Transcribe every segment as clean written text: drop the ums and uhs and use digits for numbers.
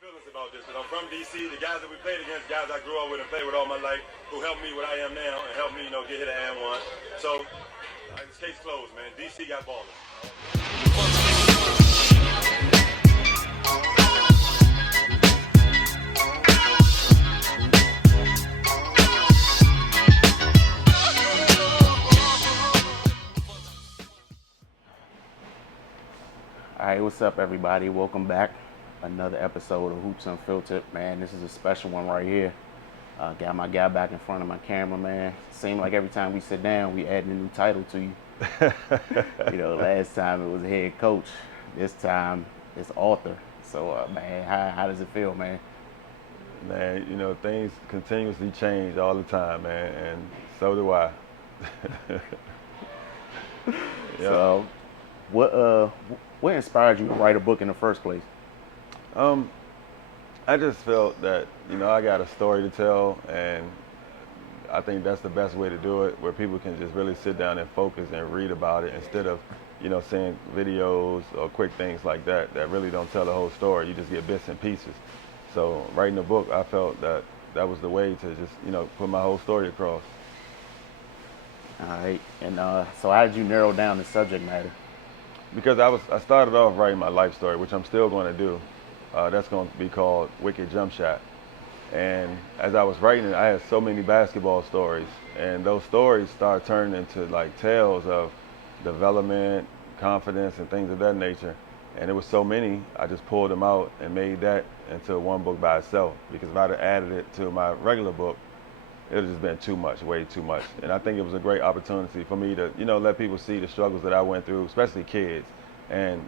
feelings about this, because I'm from D.C. The guys that we played against, guys I grew up with and played with all my life, who helped me what I am now and helped me, get here to AM1. So, it's case closed, man. D.C. got ballers. All right, what's up, everybody? Welcome back. Another episode of Hoops Unfiltered. Man, this is a special one right here. Got my guy back in front of my camera, man. Seems like every time we sit down, we add a new title to you. Last time it was head coach. This time it's author. So, man, how does it feel, man? Man, things continuously change all the time, man, and so do I. So, what inspired you to write a book in the first place? I just felt that, I got a story to tell, and I think that's the best way to do it, where people can just really sit down and focus and read about it instead of, seeing videos or quick things like that really don't tell the whole story. You just get bits and pieces. So writing a book, I felt that was the way to just, put my whole story across. All right, and so how did you narrow down the subject matter? Because I started off writing my life story, which I'm still going to do. That's going to be called Wicked Jump Shot. And as I was writing it, I had so many basketball stories, and those stories started turning into like tales of development, confidence, and things of that nature. And there was so many, I just pulled them out and made that into one book by itself. Because if I'd have added it to my regular book, it would have just been too much, way too much. And I think it was a great opportunity for me to, let people see the struggles that I went through, especially kids, and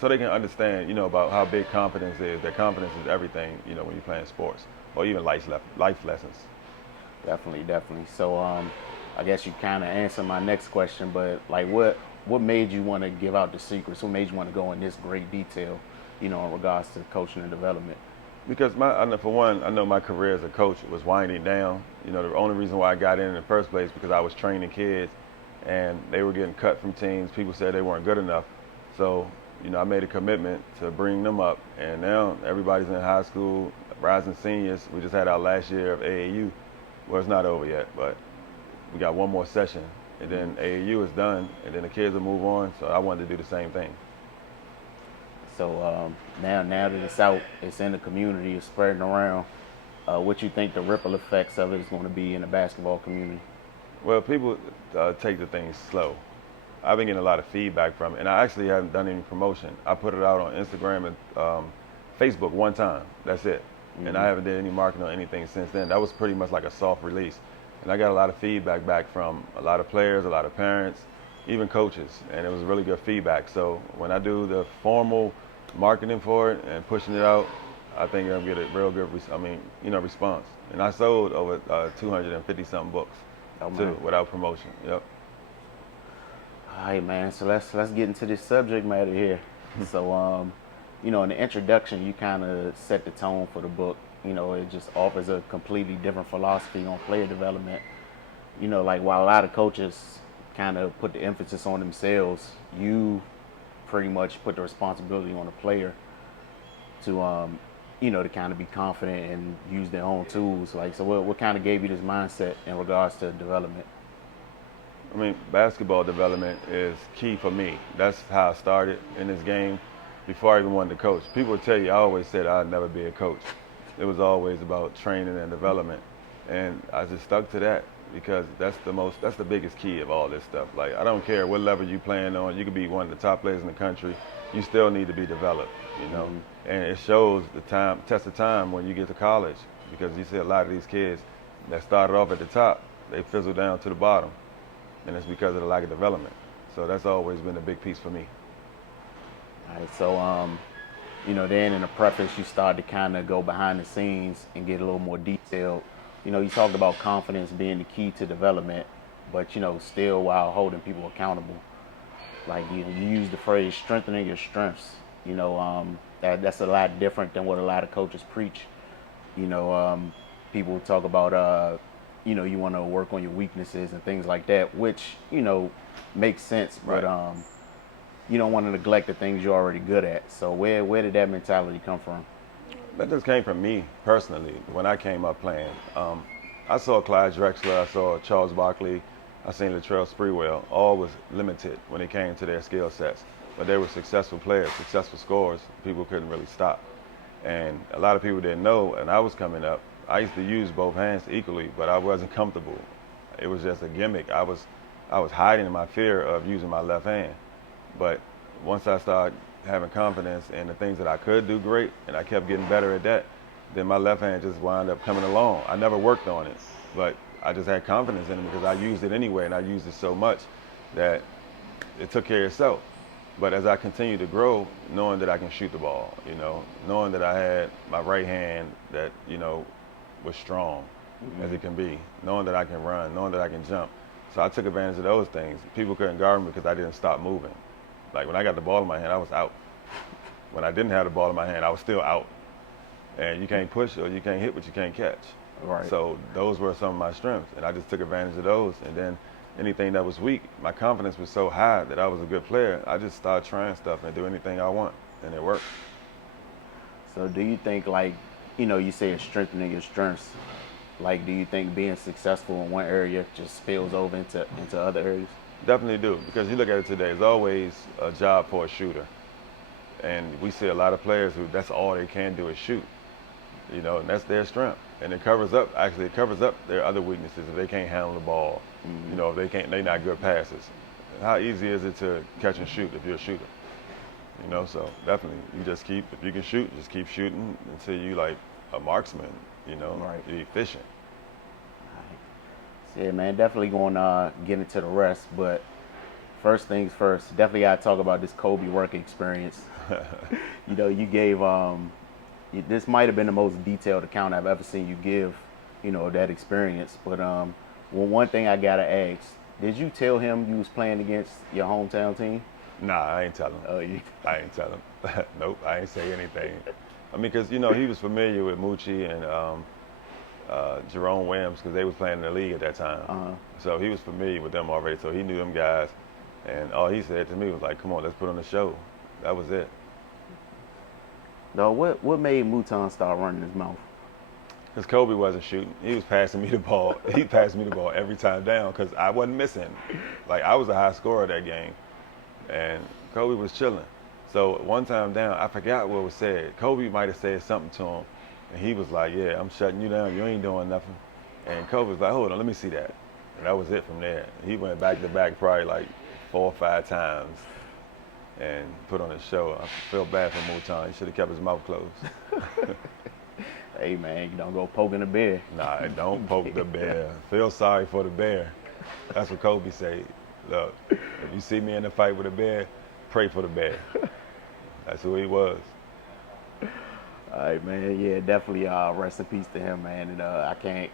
so they can understand, about how big confidence is. That confidence is everything, when you're playing sports, or even life lessons. Definitely. So, I guess you kind of answered my next question, but like, what made you want to give out the secrets? What made you want to go in this great detail, in regards to coaching and development? Because for one, I know my career as a coach was winding down. The only reason why I got in the first place because I was training kids, and they were getting cut from teams. People said they weren't good enough, so I made a commitment to bring them up. And now everybody's in high school, rising seniors. We just had our last year of AAU. Well, it's not over yet, but we got one more session, and then AAU is done, and then the kids will move on. So I wanted to do the same thing. So now that it's out, it's in the community, it's spreading around. What you think the ripple effects of it is going to be in the basketball community? Well, people take the things slow. I've been getting a lot of feedback from it, and I actually haven't done any promotion. I put it out on Instagram and Facebook one time. That's it. Mm-hmm. And I haven't did any marketing or anything since then. That was pretty much like a soft release. And I got a lot of feedback back from a lot of players, a lot of parents, even coaches, and it was really good feedback. So when I do the formal marketing for it and pushing it out, I think I'm gonna get a real good response. And I sold over 250 something books too, without promotion. Yep. All right, man. So let's get into this subject matter here. So in the introduction, you kind of set the tone for the book. It just offers a completely different philosophy on player development. Like while a lot of coaches kind of put the emphasis on themselves, you pretty much put the responsibility on the player to to kind of be confident and use their own tools. Like, so what kind of gave you this mindset in regards to development? Basketball development is key for me. That's how I started in this game before I even wanted to coach. People would tell you I always said I'd never be a coach. It was always about training and development. And I just stuck to that because that's the biggest key of all this stuff. Like, I don't care what level you playing on. You could be one of the top players in the country. You still need to be developed, Mm-hmm. And it shows the test of time when you get to college, because you see a lot of these kids that started off at the top, they fizzle down to the bottom. And it's because of the lack of development. So that's always been a big piece for me. All right, so then in the preface, you start to kind of go behind the scenes and get a little more detailed. You talked about confidence being the key to development, but still while holding people accountable. Like you use the phrase strengthening your strengths. That's a lot different than what a lot of coaches preach. People talk about you want to work on your weaknesses and things like that, which makes sense, right. But you don't want to neglect the things you're already good at. So where did that mentality come from? That just came from me personally when I came up playing. I saw Clyde Drexler, I saw Charles Barkley, I seen Latrell Sprewell. All was limited when it came to their skill sets, but they were successful players, successful scorers. People couldn't really stop, and a lot of people didn't know. And I was coming up, I used to use both hands equally, but I wasn't comfortable. It was just a gimmick. I was hiding my fear of using my left hand. But once I started having confidence in the things that I could do great, and I kept getting better at that, then my left hand just wound up coming along. I never worked on it, but I just had confidence in it because I used it anyway, and I used it so much that it took care of itself. But as I continued to grow, knowing that I can shoot the ball, knowing that I had my right hand that, was strong as it can be, knowing that I can run, knowing that I can jump. So I took advantage of those things. People couldn't guard me because I didn't stop moving. Like when I got the ball in my hand, I was out. When I didn't have the ball in my hand, I was still out. And you can't push or you can't hit what you can't catch. Right. So those were some of my strengths, and I just took advantage of those. And then anything that was weak, my confidence was so high that I was a good player. I just started trying stuff and do anything I want, and it worked. So do you think, like, you say it's strengthening your strengths. Like, do you think being successful in one area just spills over into other areas? Definitely do, because you look at it today, there's always a job for a shooter. And we see a lot of players who that's all they can do is shoot, and that's their strength. And it covers up their other weaknesses if they can't handle the ball, if they're not good passers. How easy is it to catch and shoot if you're a shooter? So definitely, if you can shoot, just keep shooting until you like a marksman, Right. You're efficient. Yeah, man, definitely going to get into the rest, but first things first, definitely got to talk about this Kobe work experience. You gave, this might have been the most detailed account I've ever seen you give, of that experience. But one thing I got to ask, did you tell him you was playing against your hometown team? Nah, I ain't tell him. Oh, you? I ain't tell him. Nope, I ain't say anything. I mean, because, he was familiar with Moochie and Jerome Williams because they was playing in the league at that time. Uh-huh. So he was familiar with them already, so he knew them guys. And all he said to me was like, come on, let's put on the show. That was it. No, what made Mouton start running his mouth? Because Kobe wasn't shooting. He was passing me the ball. He passed me the ball every time down because I wasn't missing. Like, I was a high scorer that game. And Kobe was chilling. So one time down, I forgot what was said. Kobe might have said something to him. And he was like, yeah, I'm shutting you down. You ain't doing nothing. And Kobe was like, hold on, let me see that. And that was it from there. He went back to back probably like 4 or 5 times and put on a show. I feel bad for Mouton. He should have kept his mouth closed. Hey, man, you don't go poking the bear. Nah, don't poke the bear. Feel sorry for the bear. That's what Kobe said. Look, if you see me in a fight with a bear, pray for the bear. That's who he was. All right, man. Yeah, definitely. Rest in peace to him, man. And I can't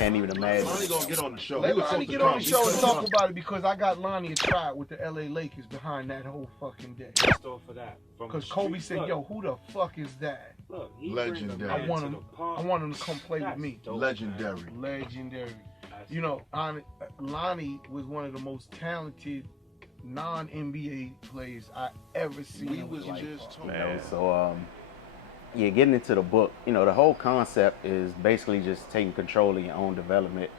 even imagine. Lonnie gonna get on the show. Let Lonnie get on the show and talk about it because I got Lonnie a trial with the LA Lakers behind that whole fucking day. Pissed off for that. Because Kobe said, "Yo, who the fuck is that?" Look, he Legendary. brings a I man want to him. the park. I want him to come play with That's me. dope, Legendary. man. Legendary. That's Lonnie was one of the most talented non-NBA players I ever seen. We in was my life. just talking. Man. So, yeah, getting into the book, the whole concept is basically just taking control of your own development,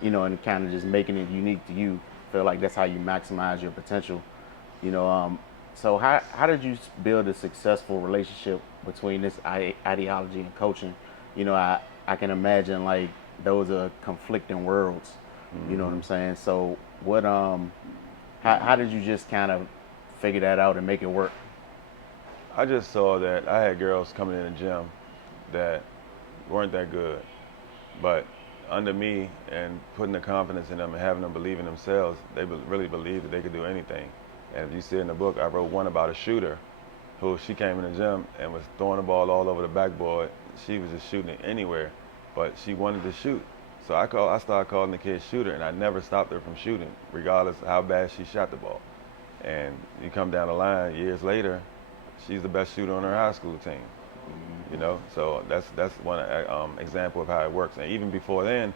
and kind of just making it unique to you. Feel like that's how you maximize your potential, So how did you build a successful relationship between this ideology and coaching? I can imagine like those are conflicting worlds. You know what I'm saying? So what how did you just kind of figure that out and make it work? I just saw that I had girls coming in the gym that weren't that good, but under me and putting the confidence in them and having them believe in themselves, they really believed that they could do anything. And if you see in the book, I wrote one about a shooter who she came in the gym and was throwing the ball all over the backboard. She was just shooting it anywhere, but she wanted to shoot. So I started calling the kid shooter, and I never stopped her from shooting, regardless of how bad she shot the ball. And you come down the line years later, she's the best shooter on her high school team. So that's one example of how it works. And even before then,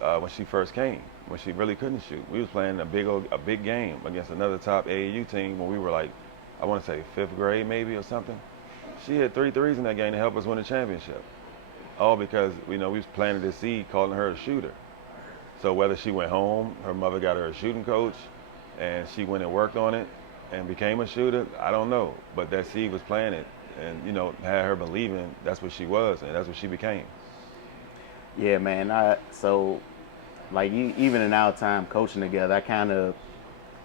when she first came, when she really couldn't shoot, we was playing a big game against another top AAU team when we were like, I want to say 5th grade maybe or something. She hit 3 threes in that game to help us win the championship. All because, we was planting this seed calling her a shooter. So whether she went home, her mother got her a shooting coach, and she went and worked on it and became a shooter, I don't know. But that seed was planted and, had her believing that's what she was and that's what she became. Yeah, man. So, like, even in our time coaching together, I kind of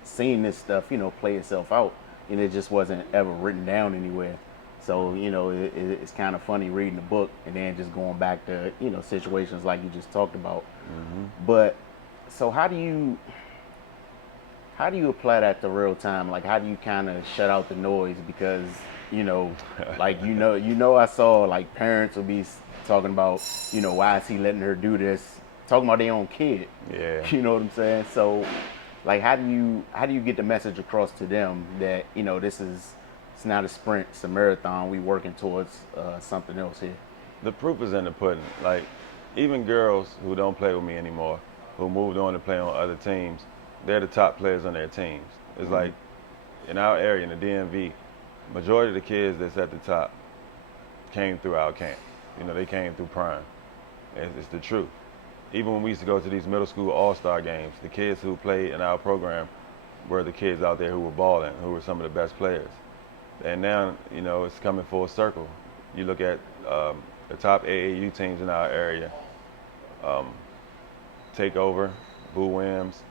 seen this stuff, play itself out, and it just wasn't ever written down anywhere. So, it's kind of funny reading the book and then just going back to, situations like you just talked about. Mm-hmm. But so how do you apply that to real time? Like, how do you kind of shut out the noise? Because, like, I saw like parents will be talking about, why is he letting her do this? Talking about their own kid. Yeah. You know what I'm saying? So, like, how do you get the message across to them that, it's not a sprint, it's a marathon. We working towards something else here. The proof is in the pudding. Like, even girls who don't play with me anymore, who moved on to play on other teams, they're the top players on their teams. It's Mm-hmm. like, in our area, in the DMV, majority of the kids that's at the top came through our camp. They came through Prime. It's the truth. Even when we used to go to these middle school all-star games, the kids who played in our program were the kids out there who were balling, who were some of the best players. And now, it's coming full circle. You look at the top AAU teams in our area, Takeover, Boo Williams,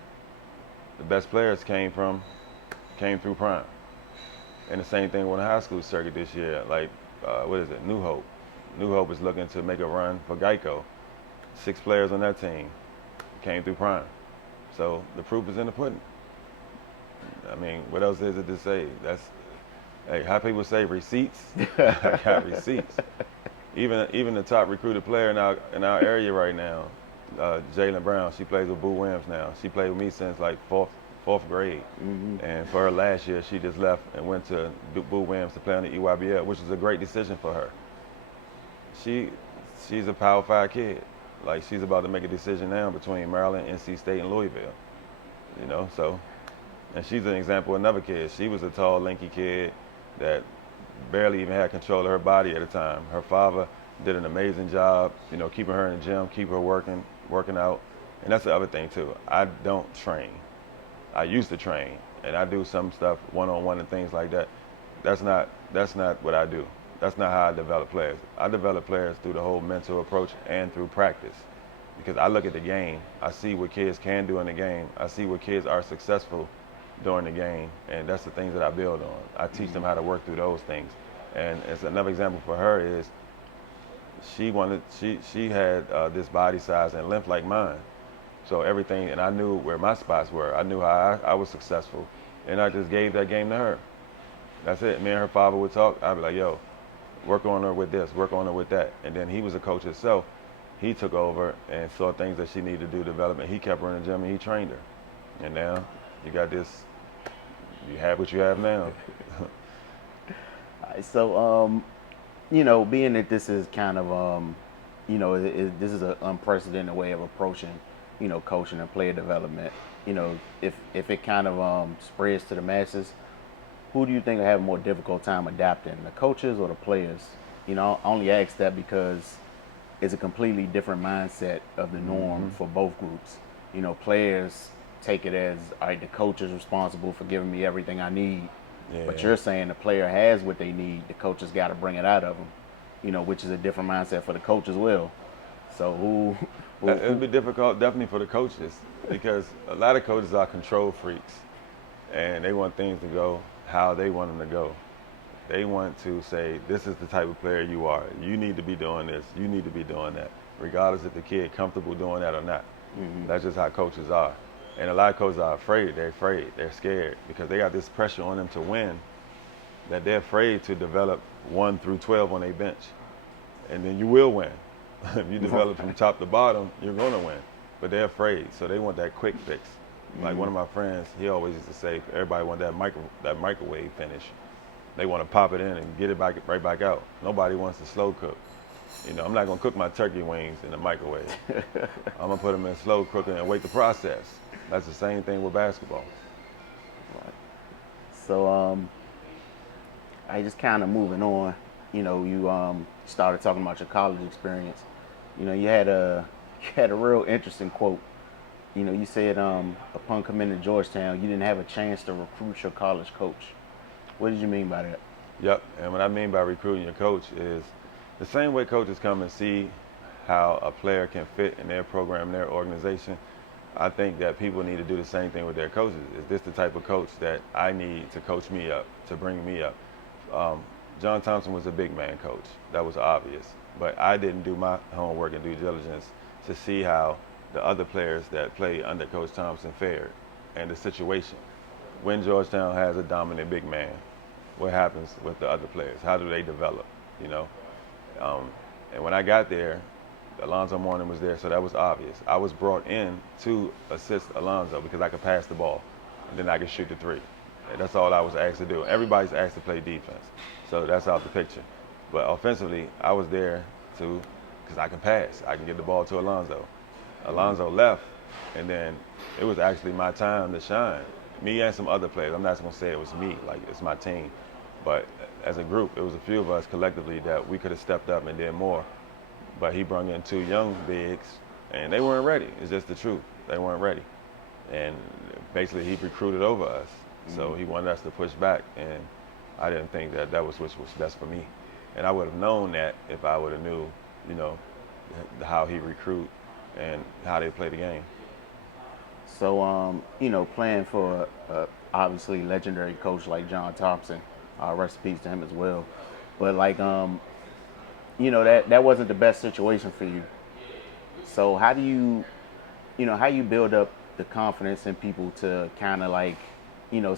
the best players came through Prime. And the same thing with the high school circuit this year. Like, New Hope. New Hope is looking to make a run for Geico. 6 players on that team came through Prime. So the proof is in the pudding. I mean, what else is it to say? Hey, how people say receipts? I got receipts. Even the top recruited player in our area right now, Jalen Brown, she plays with Boo Williams now. She played with me since like fourth grade. Mm-hmm. And for her last year, she just left and went to Boo Williams to play on the EYBL, which was a great decision for her. She's a Power 5 kid. Like, she's about to make a decision now between Maryland, NC State, and Louisville. So, and she's an example of another kid. She was a tall, lanky kid that barely even had control of her body at the time. Her father did an amazing job, keeping her in the gym, keep her working out. And that's the other thing too. I don't train. I used to train, and I do some stuff one-on-one and things like that. That's not what I do. That's not how I develop players. I develop players through the whole mental approach and through practice. Because I look at the game, I see what kids can do in the game, I see what kids are successful during the game, and that's the things that I build on. I teach them how to work through those things. And as another example for her is, she had this body size and length like mine. So everything, and I knew where my spots were. I knew how I was successful, and I just gave that game to her. That's it. Me and her father would talk. I'd be like, yo, work on her with this, work on her with that. And then he was a coach himself. He took over and saw things that she needed to do development. He kept her in the gym and he trained her. And now you got this, you have what you have now. So, being that this is kind of, this is an unprecedented way of approaching, coaching and player development. If it kind of spreads to the masses, who do you think will have a more difficult time adapting, the coaches or the players? I only ask that because it's a completely different mindset of the norm for both groups. Players take it as, all right, the coach is responsible for giving me everything I need. Yeah. But you're saying the player has what they need. The coach has got to bring it out of them, which is a different mindset for the coach as well. So It'll be difficult definitely for the coaches, because a lot of coaches are control freaks and they want things to go how they want them to go. They want to say, this is the type of player you are. You need to be doing this. You need to be doing that, regardless if the kid comfortable doing that or not. Mm-hmm. That's just how coaches are. And a lot of coaches are afraid. They're afraid. They're scared because they got this pressure on them to win, that they're afraid to develop 1 through 12 on their bench. And then you will win. If you develop from top to bottom, you're going to win. But they're afraid, so they want that quick fix. Like one of my friends, he always used to say, everybody want that microwave finish. They want to pop it in and get it right back out. Nobody wants to slow cook. I'm not going to cook my turkey wings in the microwave. I'm going to put them in slow cooking and wait the process. That's the same thing with basketball. So, I just kind of moving on. you started talking about your college experience. You had a you had a real interesting quote. You said upon coming to Georgetown, you didn't have a chance to recruit your college coach. What did you mean by that? Yep, and what I mean by recruiting your coach is the same way coaches come and see how a player can fit in their program, their organization. I think that people need to do the same thing with their coaches. Is this the type of coach that I need to coach me up, to bring me up? John Thompson was a big man coach. That was obvious. But I didn't do my homework and due diligence to see how the other players that played under Coach Thompson fared and the situation. When Georgetown has a dominant big man, what happens with the other players? How do they develop, you know? And when I got there, Alonzo Mourning was there, so that was obvious. I was brought in to assist Alonzo because I could pass the ball, and then I could shoot the three. And that's all I was asked to do. Everybody's asked to play defense, so that's out the picture. But offensively, I was there because I can pass. I can get the ball to Alonzo. Alonzo left, and then it was actually my time to shine. Me and some other players. I'm not going to say it was me, like it's my team. But as a group, it was a few of us collectively that we could have stepped up and did more. But he brought in two young bigs, and they weren't ready. It's just the truth. They weren't ready. And basically, he recruited over us. So he wanted us to push back, and I didn't think that that was which was best for me. And I would have known that if I would have knew, how he recruit and how they play the game. So, playing for obviously legendary coach like John Thompson, rest in peace to him as well. But that wasn't the best situation for you. So how do you build up the confidence in people to kind of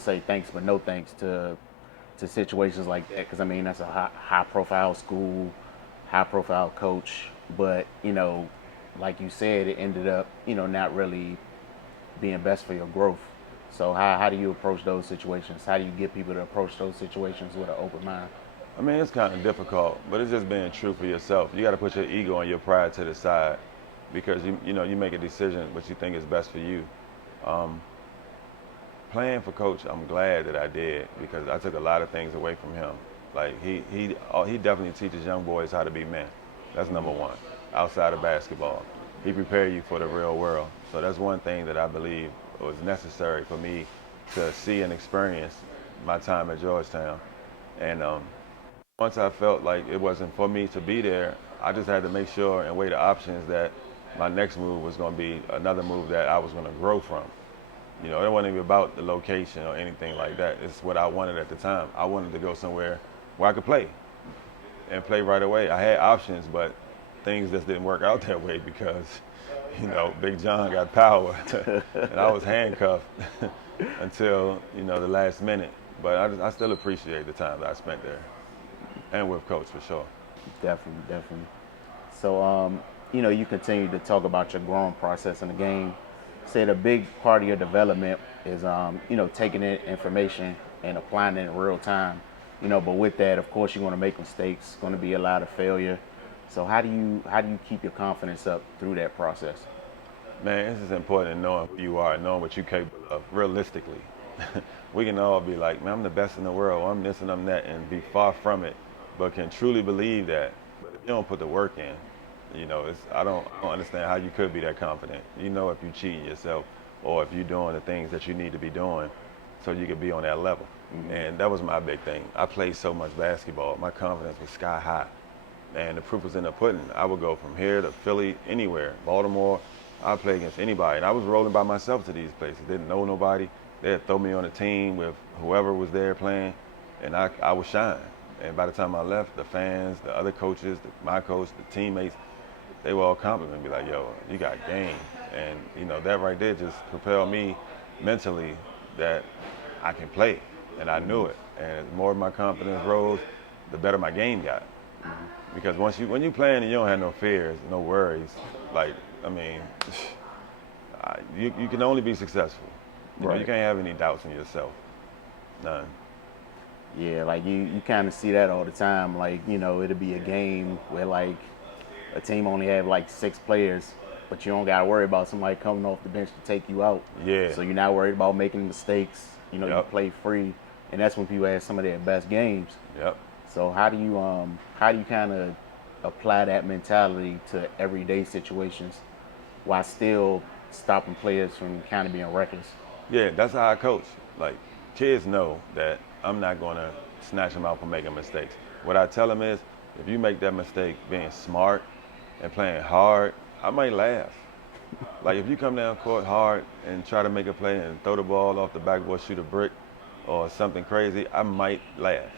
say thanks but no thanks to situations like that? Because that's a high profile school, high profile coach, but like you said, it ended up not really being best for your growth. So how do you approach those situations? How do you get people to approach those situations with an open mind? It's kind of difficult, but it's just being true for yourself. You got to put your ego and your pride to the side because you make a decision what you think is best for you. Playing for Coach, I'm glad that I did because I took a lot of things away from him. Like he definitely teaches young boys how to be men. That's number one. Outside of basketball, he prepared you for the real world. So that's one thing that I believe was necessary for me to see and experience my time at Georgetown. And once I felt like it wasn't for me to be there, I just had to make sure and weigh the options that my next move was going to be another move that I was going to grow from. It wasn't even about the location or anything like that. It's what I wanted at the time. I wanted to go somewhere where I could play and play right away. I had options, but things just didn't work out that way because, Big John got power and I was handcuffed until, the last minute. But I still appreciate the time that I spent there and with Coach for sure. Definitely. So, you continue to talk about your growing process in the game. Said a big part of your development is, taking in information and applying it in real time. But with that, of course, you're going to make mistakes. Going to be a lot of failure. So how do you keep your confidence up through that process? Man, this is important in knowing who you are, knowing what you're capable of, realistically. We can all be like, man, I'm the best in the world, I'm this and I'm that, and be far from it, but can truly believe that. But if you don't put the work in, I don't understand how you could be that confident. If you're cheating yourself or if you're doing the things that you need to be doing so you could be on that level. Mm-hmm. And that was my big thing. I played so much basketball. My confidence was sky high. And the proof was in the pudding. I would go from here to Philly, anywhere, Baltimore. I'd play against anybody. And I was rolling by myself to these places. Didn't know nobody. They'd throw me on a team with whoever was there playing, and I would shine. And by the time I left, the fans, the other coaches, my coach, the teammates, they were all compliment me like, yo, you got game. And, that right there just propelled me mentally that I can play. And I knew it. And the more my confidence rose, the better my game got. Because when you playing and you don't have no fears, no worries, you can only be successful. You can't have any doubts in yourself. None. Yeah, you kind of see that all the time. It'll be a game where a team only have 6 players, but you don't got to worry about somebody coming off the bench to take you out. Yeah. So you're not worried about making mistakes. You Yep. play free, and that's when people have some of their best games. Yep. So how do you kind of apply that mentality to everyday situations while still stopping players from kind of being reckless? Yeah, that's how I coach. Like, kids know that I'm not going to snatch them out for making mistakes. What I tell them is, if you make that mistake being smart and playing hard, I might laugh. Like, if you come down court hard and try to make a play and throw the ball off the backboard, shoot a brick, or something crazy, I might laugh.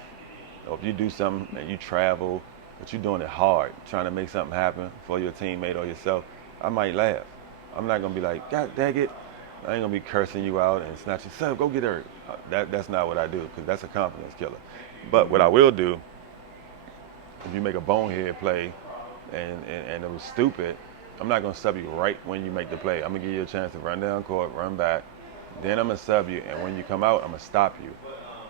Or if you do something and you travel, but you're doing it hard, trying to make something happen for your teammate or yourself, I might laugh. I'm not gonna be like, God dang it. I ain't gonna be cursing you out and snatching, son, go get her. That's not what I do, because that's a confidence killer. But what I will do, if you make a bonehead play and it was stupid, I'm not gonna sub you right when you make the play. I'm gonna give you a chance to run down court, run back, then I'm gonna sub you, and when you come out, I'm gonna stop you.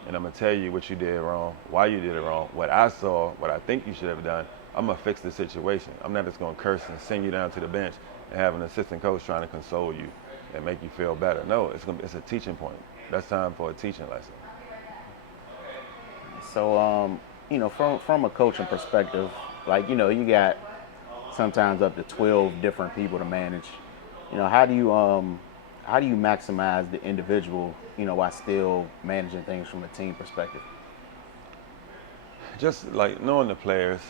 And I'm gonna tell you what you did wrong, why you did it wrong, what I saw, what I think you should have done. I'm gonna fix the situation. I'm not just gonna curse and send you down to the bench and have an assistant coach trying to console you and make you feel better. No, it's a teaching point. That's time for a teaching lesson. So from a coaching perspective, like you got sometimes up to 12 different people to manage. How do you maximize the individual, while still managing things from a team perspective? Just like knowing the players,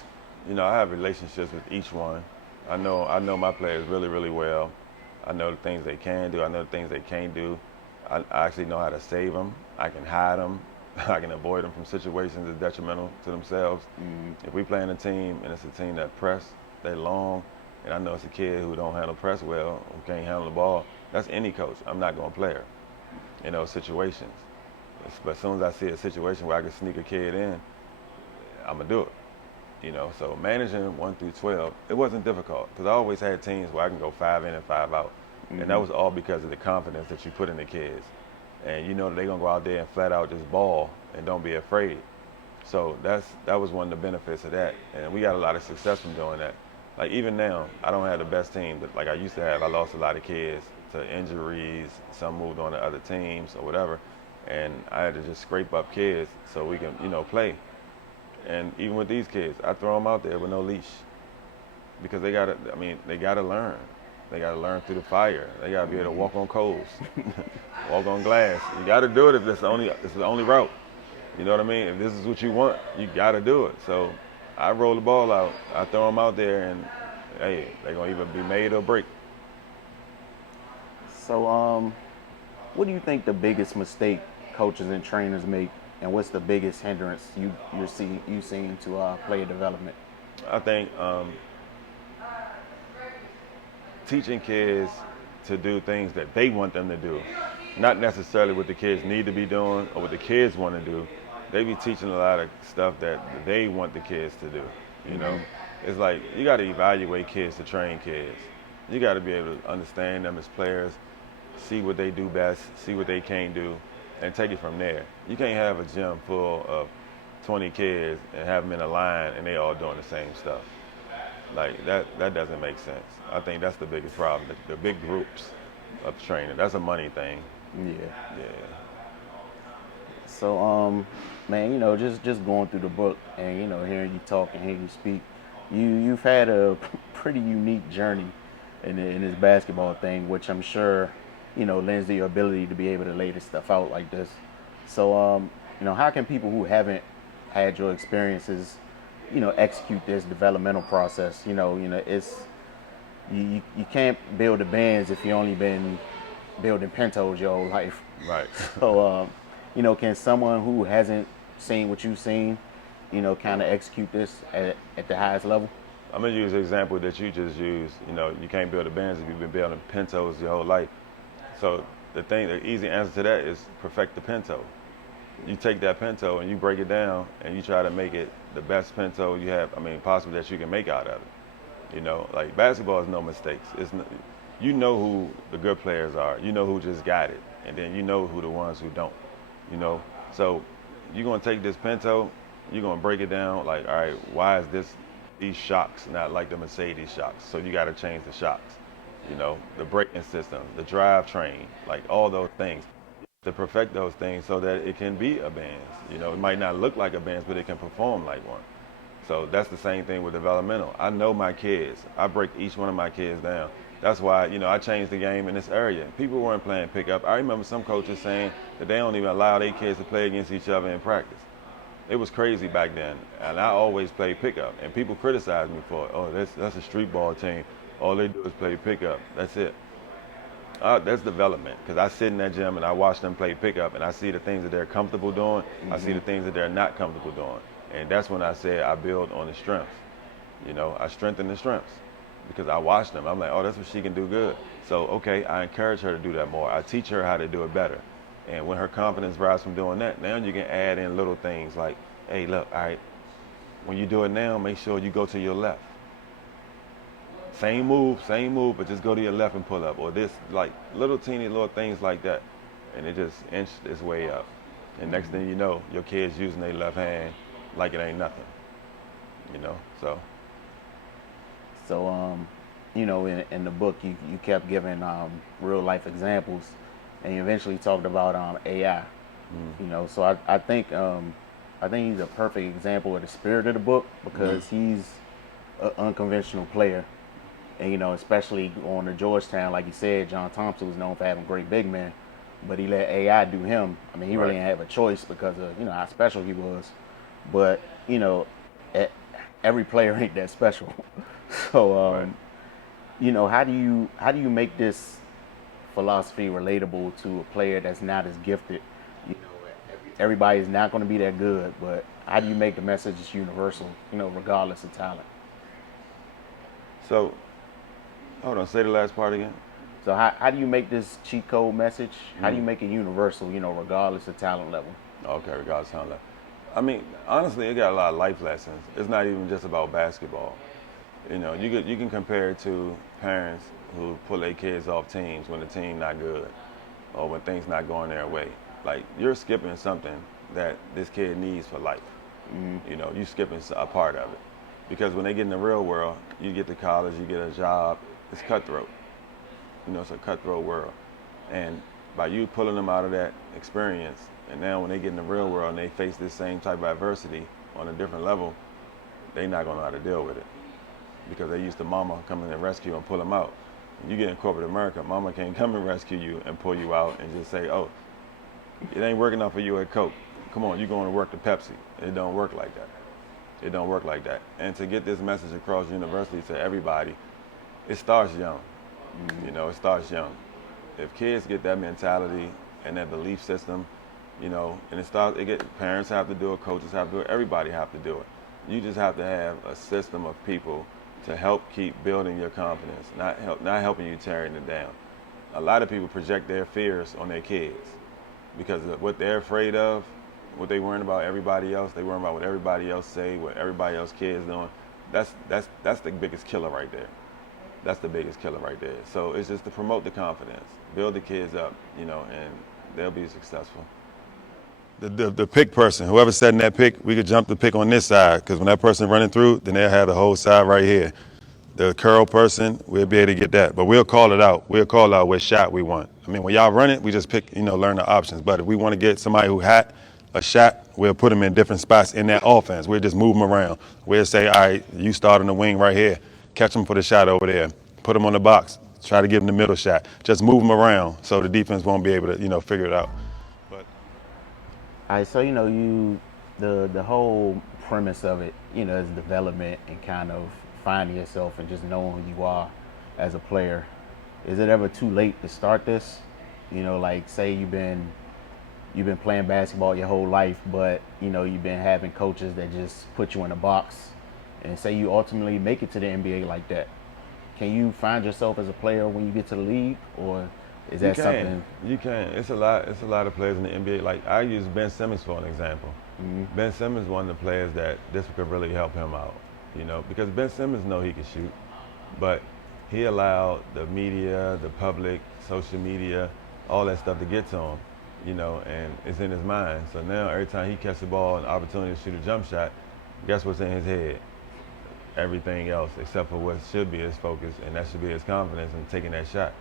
I have relationships with each one. I know my players really, really well. I know the things they can do. I know the things they can't do. I actually know how to save them. I can hide them. I can avoid them from situations that's detrimental to themselves. If we play in a team and it's a team that press, they long, and I know it's a kid who don't handle press well, who can't handle the ball, that's any coach. I'm not going to play her in those situations. But as soon as I see a situation where I can sneak a kid in, I'm going to do it. So managing 1 through 12, it wasn't difficult, because I always had teams where I can go 5 in and 5 out. And that was all because of the confidence that you put in the kids. And they're going to go out there and flat out just ball and don't be afraid. So that was one of the benefits of that. And we got a lot of success from doing that. Like, even now, I don't have the best team that like I used to have. I lost a lot of kids to injuries. Some moved on to other teams or whatever. And I had to just scrape up kids so we can, play. And even with these kids, I throw them out there with no leash, because they gotta learn. They gotta learn through the fire. They gotta be able to walk on coals, walk on glass. You gotta do it if this is the only route. You know what I mean? If this is what you want, you gotta do it. So I roll the ball out. I throw them out there, and hey, they're gonna either be made or break. So what do you think the biggest mistake coaches and trainers make, and what's the biggest hindrance you've seen to player development? I think teaching kids to do things that they want them to do, not necessarily what the kids need to be doing or what the kids want to do. They be teaching a lot of stuff that they want the kids to do. It's like you got to evaluate kids to train kids. You got to be able to understand them as players, see what they do best, see what they can't do, and take it from there. You can't have a gym full of 20 kids and have them in a line and they all doing the same stuff. Like, that doesn't make sense. I think that's the biggest problem, the big groups of training. That's a money thing. Yeah. Yeah. So man, just going through the book and hearing you talk and hearing you speak, you've had a pretty unique journey in this basketball thing, which I'm sure lends to your ability to be able to lay this stuff out like this. So how can people who haven't had your experiences execute this developmental process? It's you can't build a Benz if you only been building Pintos your whole life. Right. So can someone who hasn't seen what you've seen kind of execute this at the highest level? I'm going to use the example that you just used. You can't build a Benz if you've been building Pintos your whole life. So the easy answer to that is perfect the Pinto. You take that Pinto and you break it down and you try to make it the best Pinto you have, possibly that you can make out of it. Like, basketball is no mistakes. You know who the good players are. You know who just got it. And then you know who the ones who don't. So you're going to take this Pinto, you're going to break it down like, all right, why is these shocks not like the Mercedes shocks? So you got to change the shocks. The braking system, the drive train, like all those things. to perfect those things so that it can be a band. You know, it might not look like a band, but it can perform like one. So that's the same thing with developmental. I know my kids. I break each one of my kids down. That's why, you know, I changed the game in this area. People weren't playing pickup. I remember some coaches saying that they don't even allow their kids to play against each other in practice. It was crazy back then, and I always played pickup. And people criticized me for it. Oh, that's a street ball team. All they do is play pickup. That's it. That's development, because I sit in that gym and I watch them play pickup, and I see the things that they're comfortable doing. I see the things that they're not comfortable doing, and that's when I say I build on the strengths. You know, I strengthen the strengths because I watch them. I'm like, oh, that's what she can do good. So, okay, I encourage her to do that more. I teach her how to do it better. And when her confidence rises from doing that, now you can add in little things like, hey, look, all right, when you do it now, make sure you go to your left. Same move, but just go to your left and pull up. Or this, like little teeny little things like that. And it just inched its way up. And next thing you know, your kid's using their left hand like it ain't nothing. You know, so. So, you know, in the book, you kept giving real life examples, and you eventually talked about AI. You know, so I think he's a perfect example of the spirit of the book, because he's an unconventional player. And, you know, especially on the Georgetown, like you said, John Thompson was known for having great big men, but he let AI do him. I mean, he really didn't have a choice because of, you know, how special he was. But, you know, every player ain't that special. So, you know, how do you make this philosophy relatable to a player that's not as gifted? You know, everybody's not going to be that good, but how do you make the message universal, you know, regardless of talent? So, hold on, say the last part again. So how do you make this cheat code message? How do you make it universal, you know, regardless of talent level? Okay, regardless of talent level. I mean, honestly, it got a lot of life lessons. It's not even just about basketball. You know, you can compare it to parents who pull their kids off teams when the team not good or when things not going their way. Like, you're skipping something that this kid needs for life. You know, you skipping a part of it. Because when they get in the real world, you get to college, you get a job, it's cutthroat. You know, it's a cutthroat world. And by you pulling them out of that experience, and now when they get in the real world and they face this same type of adversity on a different level, they're not gonna know how to deal with it. Because they used to mama come in and rescue and pull them out. You get in corporate America, mama can't come and rescue you and pull you out and just say, oh, it ain't working out for you at Coke. Come on, you're going to work to Pepsi. It don't work like that. It don't work like that. And to get this message across university to everybody, it starts young. You know, it starts young. If kids get that mentality and that belief system, you know, and parents have to do it, coaches have to do it, everybody have to do it. You just have to have a system of people to help keep building your confidence, not helping you tearing it down. A lot of people project their fears on their kids because of what they're afraid of, what they worrying about everybody else. They worrying about what everybody else say, what everybody else kids doing. That's the biggest killer right there. That's the biggest killer right there. So it's just to promote the confidence, build the kids up, you know, and they'll be successful. The pick person, whoever setting that pick, we could jump the pick on this side, because when that person running through, then they'll have the whole side right here. The curl person, we'll be able to get that, but we'll call it out. We'll call out what shot we want. I mean, when y'all run it, we just pick, you know, learn the options. But if we want to get somebody who had a shot, we'll put them in different spots in that offense. We'll just move them around. We'll say, all right, you start on the wing right here. Catch them for the shot over there. Put them on the box. Try to give them the middle shot. Just move them around so the defense won't be able to, you know, figure it out. All right, so, you know, the whole premise of it, you know, is development and kind of finding yourself and just knowing who you are as a player. Is it ever too late to start this? You know, like, say you've been playing basketball your whole life, but, you know, you've been having coaches that just put you in a box, and say you ultimately make it to the NBA like that. Can you find yourself as a player when you get to the league, or is that something? You can. It's a lot of players in the NBA. Like, I use Ben Simmons for an example. Ben Simmons is one of the players that this could really help him out, you know, because Ben Simmons know he can shoot, but he allowed the media, the public, social media, all that stuff to get to him, you know, and it's in his mind. So now every time he catches the ball and opportunity to shoot a jump shot, guess what's in his head? Everything else except for what should be his focus, and that should be his confidence in taking that shot.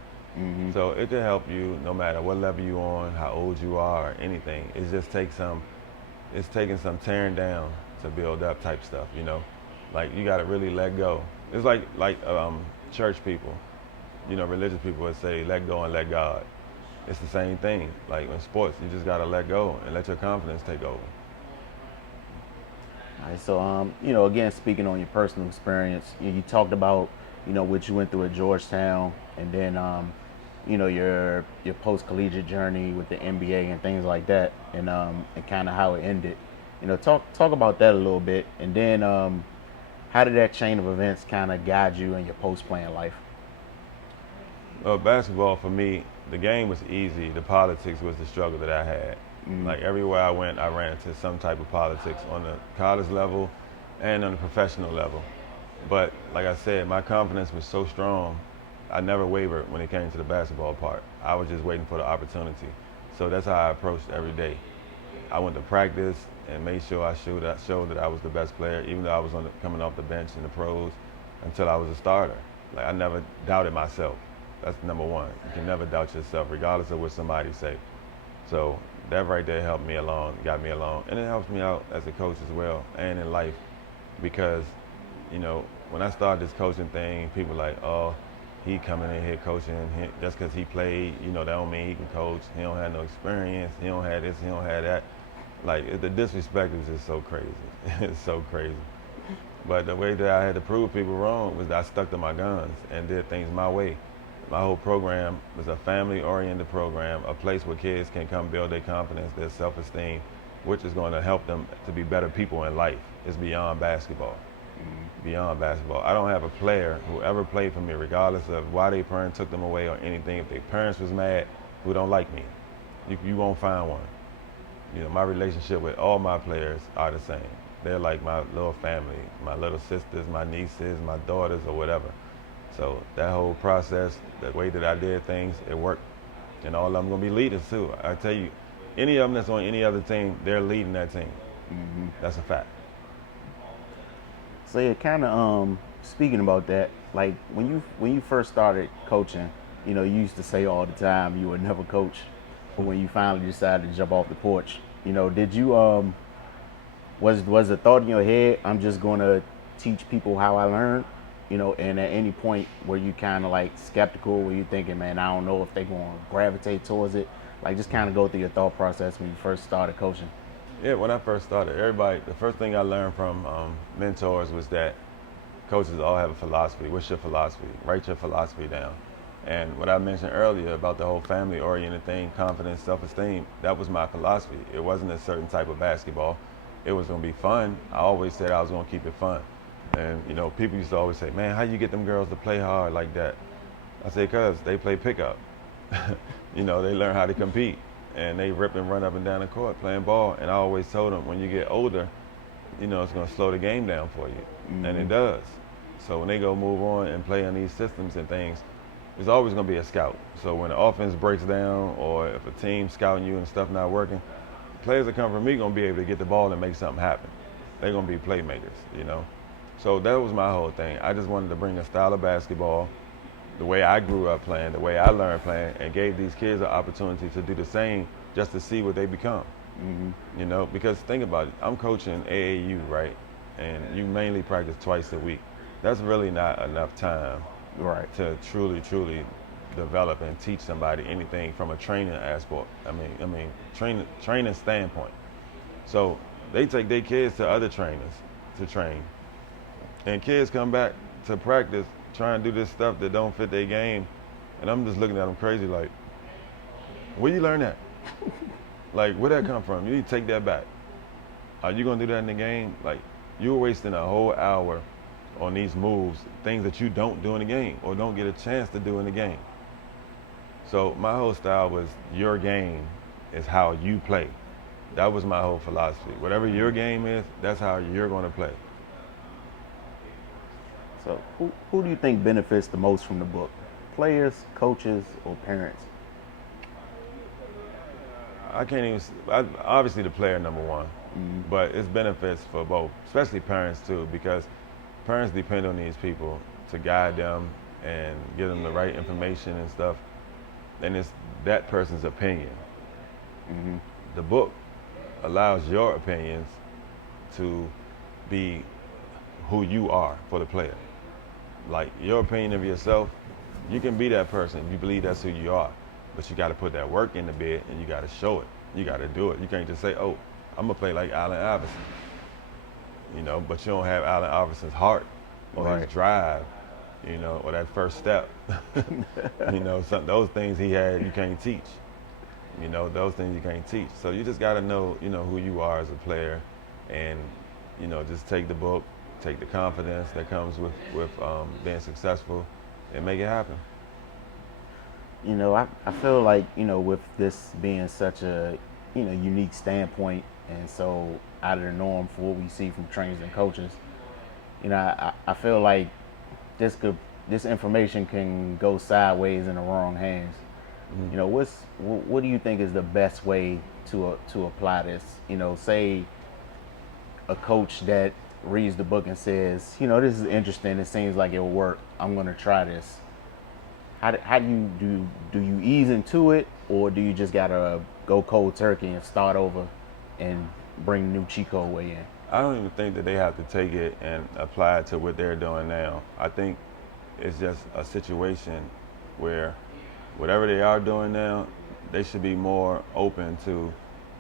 So it can help you no matter what level you're on, how old you are, or anything. It's taking some tearing down to build up type stuff, you know? Like you gotta really let go. It's like church people, you know, religious people would say, let go and let God. It's the same thing. Like in sports, you just gotta let go and let your confidence take over. All right, so you know, again, speaking on your personal experience, you talked about, you know, what you went through at Georgetown, and then you know, your post collegiate journey with the NBA and things like that, and kind of how it ended. You know, talk about that a little bit, and then how did that chain of events kind of guide you in your post playing life? Well, basketball for me, the game was easy. The politics was the struggle that I had. Like everywhere I went, I ran into some type of politics on the college level and on the professional level. But like I said, my confidence was so strong, I never wavered when it came to the basketball part. I was just waiting for the opportunity. So that's how I approached every day. I went to practice and made sure I showed that I was the best player, even though I was coming off the bench in the pros until I was a starter. Like I never doubted myself. That's number one. You can never doubt yourself, regardless of what somebody say. So that right there helped me along, got me along, and it helps me out as a coach as well and in life because, you know, when I started this coaching thing, people like, oh, he coming in here coaching, just because he played, you know, that don't mean he can coach. He don't have no experience. He don't have this. He don't have that. Like the disrespect is just so crazy. It's so crazy. But the way that I had to prove people wrong was that I stuck to my guns and did things my way. My whole program was a family-oriented program, a place where kids can come build their confidence, their self-esteem, which is going to help them to be better people in life. It's beyond basketball. Beyond basketball. I don't have a player who ever played for me, regardless of why their parents took them away or anything. If their parents was mad, who don't like me, you won't find one. You know, my relationship with all my players are the same. They're like my little family, my little sisters, my nieces, my daughters, or whatever. So that whole process, the way that I did things, it worked. And all of them gonna be leaders too. I tell you, any of them that's on any other team, they're leading that team. That's a fact. So yeah, kind of speaking about that, like when you first started coaching, you know, you used to say all the time you would never coach, but when you finally decided to jump off the porch, you know, did you was the thought in your head, I'm just gonna teach people how I learn, you know, and at any point were you kind of like skeptical, were you thinking, man, I don't know if they're gonna gravitate towards it, like just kind of go through your thought process when you first started coaching? Yeah, when I first started, everybody, the first thing I learned from mentors was that coaches all have a philosophy. What's your philosophy? Write your philosophy down. And what I mentioned earlier about the whole family-oriented thing, confidence, self-esteem, that was my philosophy. It wasn't a certain type of basketball. It was going to be fun. I always said I was going to keep it fun. And, you know, people used to always say, man, how you get them girls to play hard like that? I say, because they play pickup. You know, they learn how to compete. And they rip and run up and down the court playing ball. And I always told them, when you get older, you know, it's going to slow the game down for you. And it does. So when they go move on and play in these systems and things, there's always going to be a scout. So when the offense breaks down or if a team's scouting you and stuff not working, players that come from me going to be able to get the ball and make something happen. They're going to be playmakers, you know. So that was my whole thing. I just wanted to bring a style of basketball, the way I grew up playing, the way I learned playing, and gave these kids an opportunity to do the same just to see what they become. You know, because think about it, I'm coaching AAU, right? And you mainly practice twice a week. That's really not enough time, Right. to truly develop and teach somebody anything from a training aspect. I mean, training standpoint. So they take their kids to other trainers to train, and kids come back to practice trying to do this stuff that don't fit their game, and I'm just looking at them crazy like, where you learn that? Like, where'd that come from? You need to take that back. Are you gonna do that in the game? Like, you're wasting a whole hour on these moves, things that you don't do in the game or don't get a chance to do in the game. So my whole style was, your game is how you play. That was my whole philosophy. Whatever your game is, that's how you're gonna play. So who do you think benefits the most from the book? Players, coaches, or parents? I can't even, obviously the player number one, but it's benefits for both, especially parents too, because parents depend on these people to guide them and give them the right information and stuff. then it's that person's opinion. The book allows your opinions to be who you are for the player. Like your opinion of yourself, you can be that person if you believe that's who you are. But you got to put that work in the bed and you got to show it. You got to do it. You can't just say, oh, I'm going to play like Allen Iverson. You know, but you don't have Allen Iverson's heart or his drive, you know, or that first step. You know, those things he had, you can't teach. You know, those things you can't teach. So you just got to know, you know, who you are as a player and, you know, just take the book, take the confidence that comes with being successful and make it happen. You know, I feel like, you know, with this being such a, you know, unique standpoint and so out of the norm for what we see from trainers and coaches, you know, I feel like this information can go sideways in the wrong hands. You know, what do you think is the best way to apply this? You know, say a coach that reads the book and says, you know, this is interesting. It seems like it'll work. I'm going to try this. How do you ease into it, or do you just gotta go cold turkey and start over and bring new Chico way in? I don't even think that they have to take it and apply it to what they're doing now. I think it's just a situation where whatever they are doing now, they should be more open to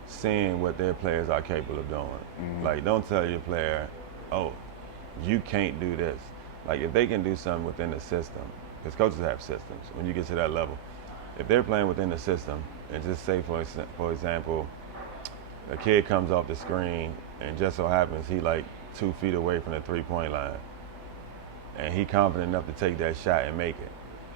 seeing what their players are capable of doing. Like, don't tell your player, oh, you can't do this. Like, if they can do something within the system, because coaches have systems, when you get to that level, if they're playing within the system, and just say, for example, a kid comes off the screen and just so happens he like 2 feet away from the 3-point line, and he confident enough to take that shot and make it.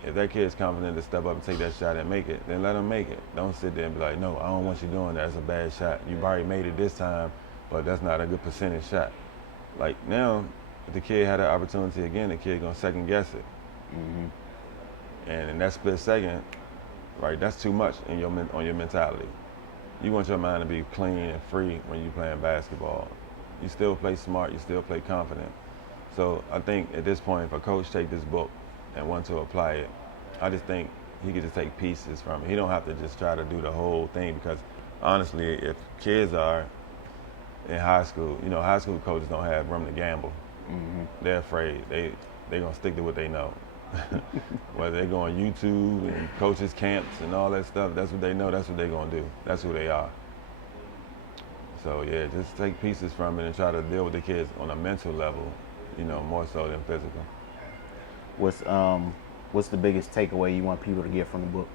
If that kid's confident to step up and take that shot and make it, then let him make it. Don't sit there and be like, no, I don't want you doing that. It's a bad shot. You've already made it this time, but that's not a good percentage shot. Like now, if the kid had an opportunity again, the kid gonna second guess it. And in that split second, right, that's too much on your mentality. You want your mind to be clean and free when you're playing basketball. You still play smart, you still play confident. So I think at this point, if a coach take this book and want to apply it, I just think he could just take pieces from it. He don't have to just try to do the whole thing, because honestly, if kids are in high school, you know, high school coaches don't have room to gamble. They're afraid. They're gonna stick to what they know. Whether they go on YouTube and coaches camps and all that stuff, that's what they know, that's what they're gonna do. That's who they are. So yeah, just take pieces from it and try to deal with the kids on a mental level, you know, more so than physical. What's the biggest takeaway you want people to get from the book?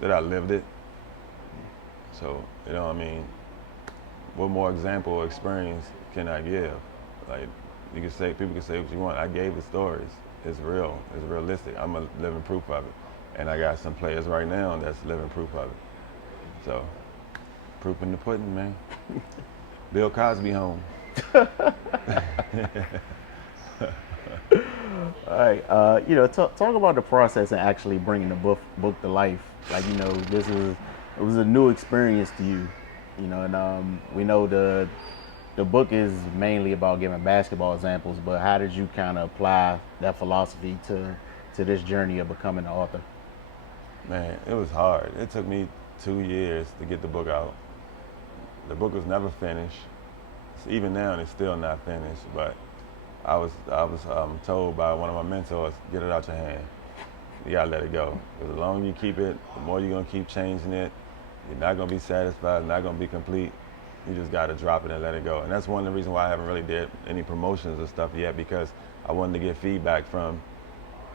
That I lived it. So, you know what I mean? What more example or experience can I give? Like, you can say, people can say what you want. I gave the stories. It's real. It's realistic. I'm a living proof of it. And I got some players right now that's living proof of it. So, proof in the pudding, man. Bill Cosby home. All right, you know, talk about the process and actually bringing the book to life. Like, you know, it was a new experience to you, you know, and we know the book is mainly about giving basketball examples, but how did you kind of apply that philosophy to this journey of becoming an author? Man, it was hard. It took me 2 years to get the book out. The book was never finished. Even now, it's still not finished, but I was told by one of my mentors, get it out your hand. You gotta let it go. Because the longer you keep it, the more you're gonna keep changing it. You're not gonna be satisfied, not gonna be complete. You just gotta drop it and let it go. And that's one of the reasons why I haven't really did any promotions or stuff yet, because I wanted to get feedback from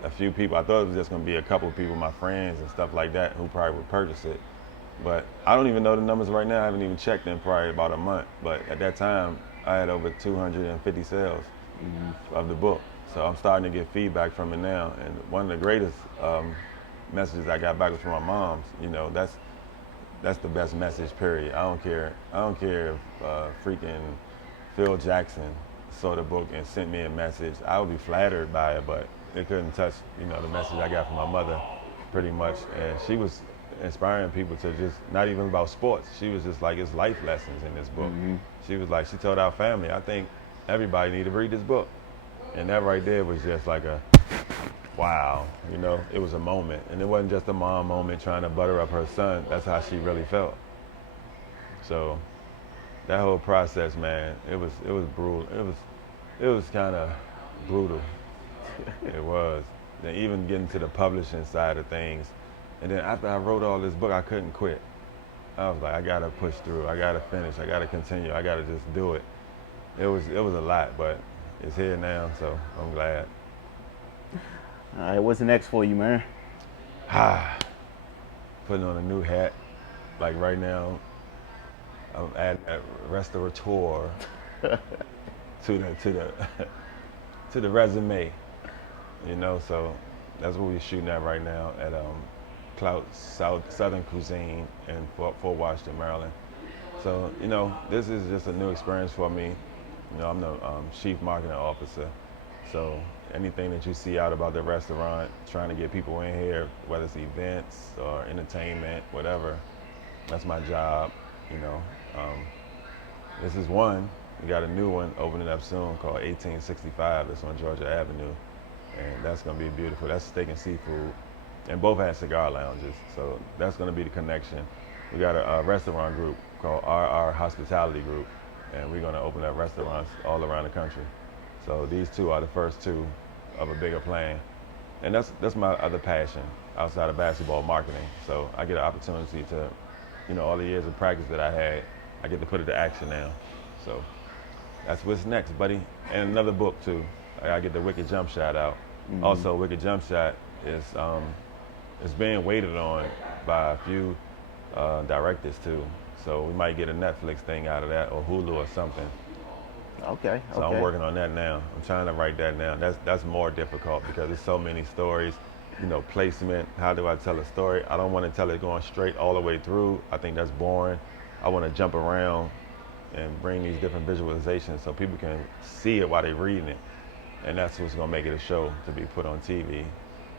a few people. I thought it was just gonna be a couple of people, my friends and stuff like that, who probably would purchase it. But I don't even know the numbers right now. I haven't even checked in probably about a month. But at that time, I had over 250 sales of the book. So I'm starting to get feedback from it now. And one of the greatest messages I got back was from my mom's. You know, that's the best message, period. I don't care if freaking Phil Jackson saw the book and sent me a message. I would be flattered by it, but it couldn't touch, you know, the message I got from my mother, pretty much. And she was inspiring people to just, not even about sports. She was just like, it's life lessons in this book. She was like, she told our family, I think everybody need to read this book. And that right there was just like a wow, you know, it was a moment. And it wasn't just a mom moment trying to butter up her son. That's how she really felt. So that whole process, man, it was brutal. It was kind of brutal. It was. Then even getting to the publishing side of things. And then after I wrote all this book, I couldn't quit. I was like, I gotta push through. I gotta finish. I gotta continue. I gotta just do it. It was a lot, but it's here now, so I'm glad. All right, what's next for you, man? Putting on a new hat. Like right now, I'm adding a restaurateur to the resume. You know, so that's what we're shooting at right now at Clout Southern Cuisine in Fort Washington, Maryland. So, you know, this is just a new experience for me. You know, I'm the chief marketing officer. So anything that you see out about the restaurant, trying to get people in here, whether it's events or entertainment, whatever, that's my job, you know. This is one. We got a new one opening up soon called 1865. That's on Georgia Avenue. And that's gonna be beautiful. That's steak and seafood. And both have cigar lounges. So that's gonna be the connection. We got a restaurant group called RR Hospitality Group. And we're gonna open up restaurants all around the country. So these two are the first two of a bigger plan. And that's my other passion outside of basketball marketing. So I get an opportunity to, you know, all the years of practice that I had, I get to put it to action now. So that's what's next, buddy. And another book too. I get the Wicked Jump Shot out. Mm-hmm. Also, Wicked Jump Shot is being waited on by a few directors too. So we might get a Netflix thing out of that or Hulu or something. Okay. So I'm working on that now. I'm trying to write that down. That's more difficult because there's so many stories. You know, placement. How do I tell a story? I don't want to tell it going straight all the way through. I think that's boring. I want to jump around and bring these different visualizations so people can see it while they're reading it. And that's what's gonna make it a show to be put on TV.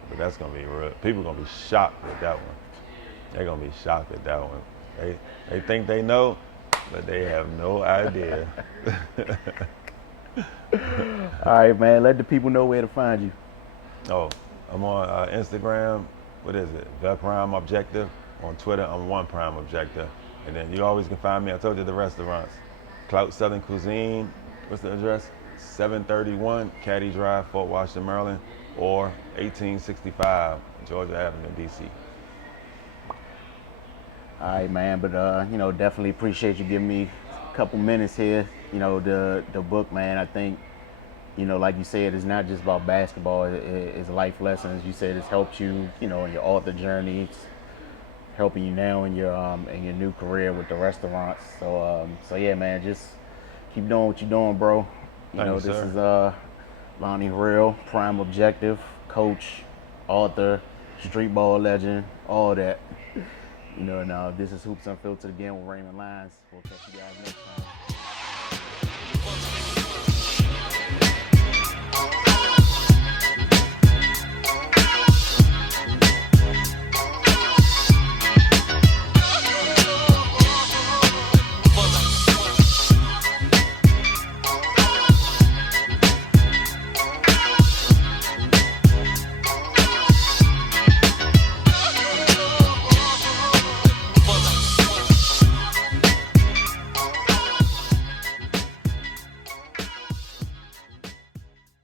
But that's gonna be real. People are gonna be shocked with that one. They're gonna be shocked at that one. They think they know, but they have no idea. All right, man. Let the people know where to find you. Oh, I'm on Instagram. What is it? The Prime Objective. On Twitter, I'm One Prime Objective. And then you always can find me. I told you the restaurants. Clout Southern Cuisine. What's the address? 731 Caddy Drive, Fort Washington, Maryland, or 1865 Georgia Avenue, DC. All right, man. But you know, definitely appreciate you giving me a couple minutes here. You know, the book, man. I think, you know, like you said, it's not just about basketball. It's life lessons. You said it's helped you, you know, in your author journey. It's helping you now in your new career with the restaurants. So yeah, man, just keep doing what you're doing, bro. You know, this is Lonnie Harrell, Prime Objective, coach, author, street ball legend, all that. You know, and this is Hoops Unfiltered again with Raymond Lyons. We'll catch you guys next time.